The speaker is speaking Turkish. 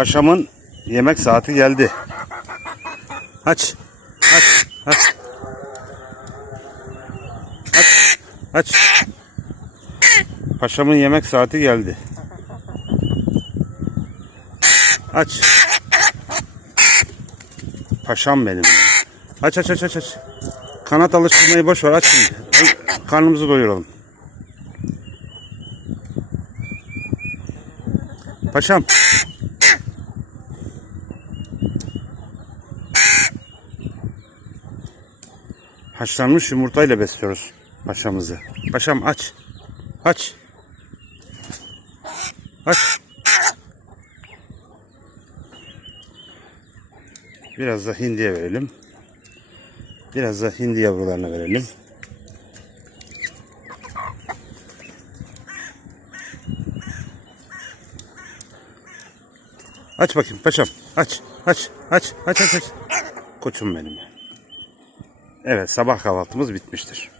Paşamın yemek saati geldi. Aç. Aç. Aç. Aç. Aç. Paşamın yemek saati geldi. Aç. Paşam benim. Aç aç aç aç aç. Kanat alıştırmayı boş ver aç şimdi. Karnımızı doyuralım. Paşam. Haşlanmış yumurtayla besliyoruz paşamızı. Paşam aç. Aç. Aç. Biraz da hindiye verelim. Biraz da hindi yavrularına verelim. Aç bakayım paşam. Aç. Aç. Aç. Aç aç aç. Koçum benim. Evet sabah kahvaltımız bitmiştir.